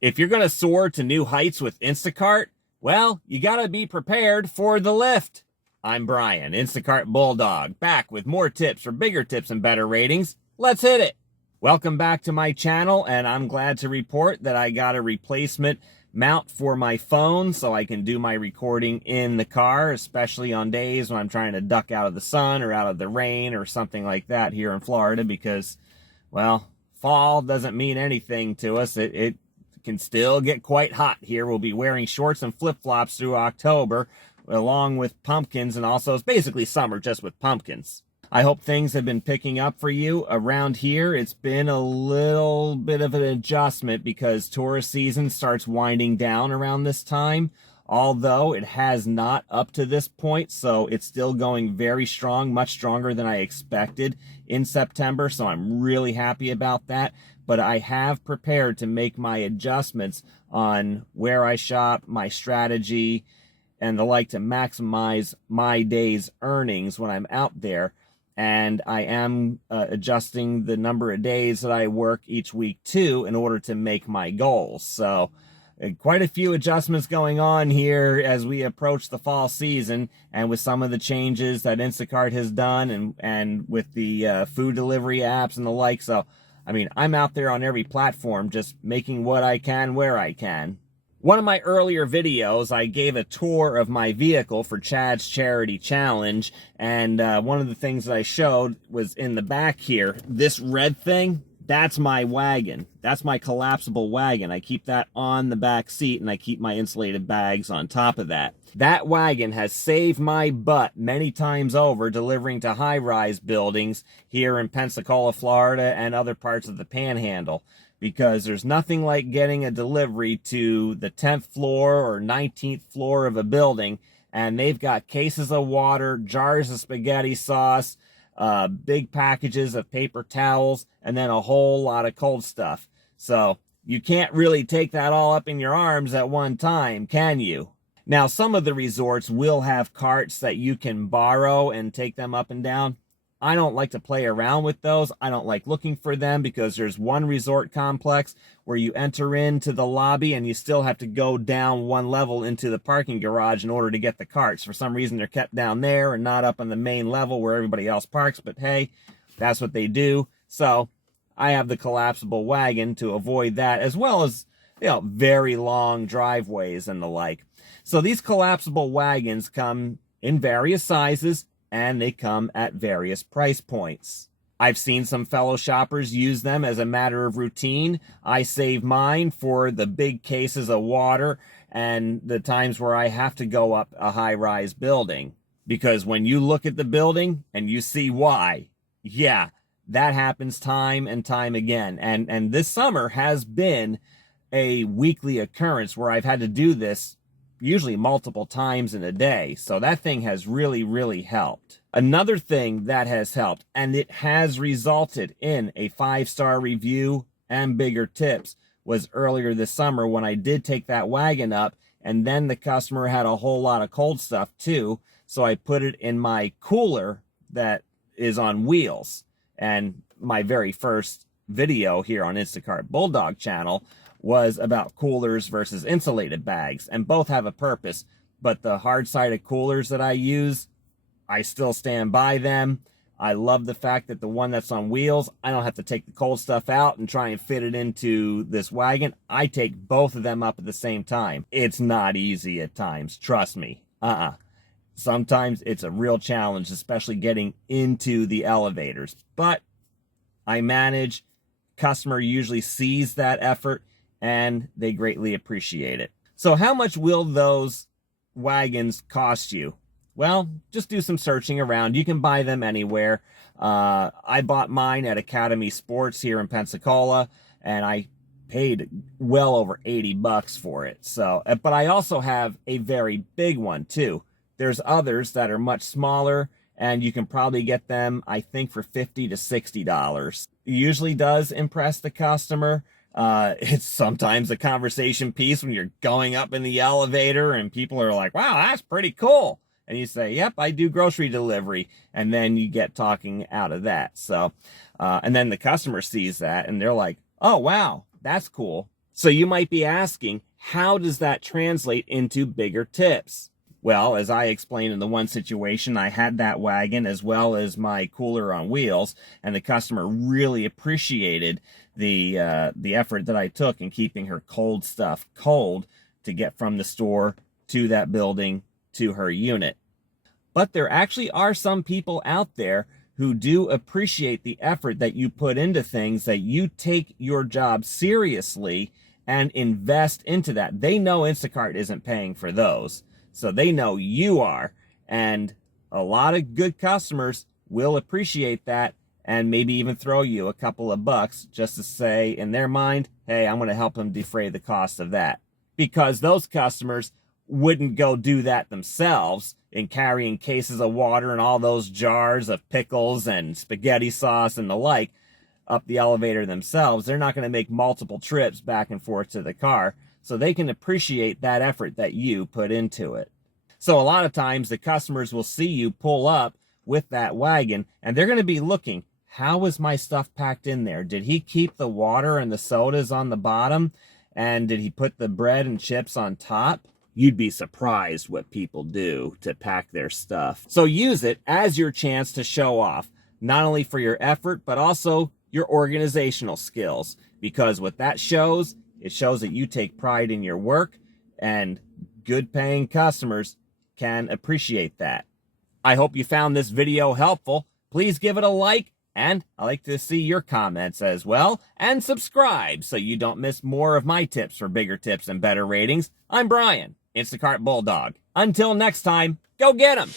If you're going to soar to new heights with Instacart, well, you got to be prepared for the lift. I'm Brian, Instacart Bulldog, back with more tips for bigger tips and better ratings. Let's hit it. Welcome back to my channel, and I'm glad to report that I got a replacement mount for my phone so I can do my recording in the car, especially on days when I'm trying to duck out of the sun or out of the rain or something like that here in Florida because, well, fall doesn't mean anything to us. It can still get quite hot here. We'll be wearing shorts and flip-flops through October, along with pumpkins, and also it's basically summer just with pumpkins. I hope things have been picking up for you around here. It's been a little bit of an adjustment because tourist season starts winding down around this time, although it has not up to this point, so it's still going very strong, much stronger than I expected in September, so I'm really happy about that. But I have prepared to make my adjustments on where I shop, my strategy, and the like to maximize my day's earnings when I'm out there. And I am adjusting the number of days that I work each week too in order to make my goals. So quite a few adjustments going on here as we approach the fall season, and with some of the changes that Instacart has done and with the food delivery apps and the like. So, I mean, I'm out there on every platform just making what I can where I can. One of my earlier videos, I gave a tour of my vehicle for Chad's Charity Challenge, and one of the things that I showed was in the back here. This red thing, that's my wagon. That's my collapsible wagon. I keep that on the back seat, and I keep my insulated bags on top of that. That wagon has saved my butt many times over delivering to high-rise buildings here in Pensacola, Florida, and other parts of the Panhandle, because there's nothing like getting a delivery to the 10th floor or 19th floor of a building, and they've got cases of water, jars of spaghetti sauce, big packages of paper towels, and then a whole lot of cold stuff. So you can't really take that all up in your arms at one time, can you? Now, some of the resorts will have carts that you can borrow and take them up and down. I don't like to play around with those. I don't like looking for them because there's one resort complex where you enter into the lobby and you still have to go down one level into the parking garage in order to get the carts. For some reason, they're kept down there and not up on the main level where everybody else parks, but hey, that's what they do. So I have the collapsible wagon to avoid that, as well as, very long driveways and the like. So these collapsible wagons come in various sizes, and they come at various price points. I've seen some fellow shoppers use them as a matter of routine. I save mine for the big cases of water and the times where I have to go up a high-rise building. Because when you look at the building and you see why, yeah, that happens time and time again. And this summer has been a weekly occurrence where I've had to do this usually multiple times in a day. So that thing has really, really helped. Another thing that has helped, and it has resulted in a 5-star review and bigger tips, was earlier this summer when I did take that wagon up, and then the customer had a whole lot of cold stuff too. So I put it in my cooler that is on wheels. And my very first video here on Instacart Bulldog channel was about coolers versus insulated bags, and both have a purpose, but the hard-sided coolers that I use, I still stand by them. I love the fact that the one that's on wheels, I don't have to take the cold stuff out and try and fit it into this wagon. I take both of them up at the same time. It's not easy at times, trust me. Sometimes it's a real challenge, especially getting into the elevators, but I manage. Customer usually sees that effort, and they greatly appreciate it. So how much will those wagons cost you? Well, just do some searching around. You can buy them anywhere. I bought mine at Academy Sports here in Pensacola, and I paid well over 80 bucks for it. So, but I also have a very big one too. There's others that are much smaller, and you can probably get them, I think, for $50 to $60. It usually does impress the customer. It's sometimes a conversation piece when you're going up in the elevator and people are like, wow, that's pretty cool. And you say, yep, I do grocery delivery. And then you get talking out of that. So, and then the customer sees that and they're like, oh, wow, that's cool. So you might be asking, how does that translate into bigger tips? Well, as I explained in the one situation, I had that wagon as well as my cooler on wheels, and the customer really appreciated the effort that I took in keeping her cold stuff cold to get from the store to that building to her unit. But there actually are some people out there who do appreciate the effort that you put into things, that you take your job seriously and invest into that. They know Instacart isn't paying for those, so they know you are. And a lot of good customers will appreciate that and maybe even throw you a couple of bucks just to say in their mind, hey, I'm going to help them defray the cost of that. Because those customers wouldn't go do that themselves in carrying cases of water and all those jars of pickles and spaghetti sauce and the like up the elevator themselves. They're not going to make multiple trips back and forth to the car, so they can appreciate that effort that you put into it. So a lot of times the customers will see you pull up with that wagon and they're going to be looking, how was my stuff packed in there? Did he keep the water and the sodas on the bottom? And did he put the bread and chips on top? You'd be surprised what people do to pack their stuff. So use it as your chance to show off, not only for your effort, but also your organizational skills. Because what that shows, it shows that you take pride in your work, and good paying customers can appreciate that. I hope you found this video helpful. Please give it a like, and I like to see your comments as well. And subscribe so you don't miss more of my tips for bigger tips and better ratings. I'm Brian, Instacart Bulldog. Until next time, go get 'em!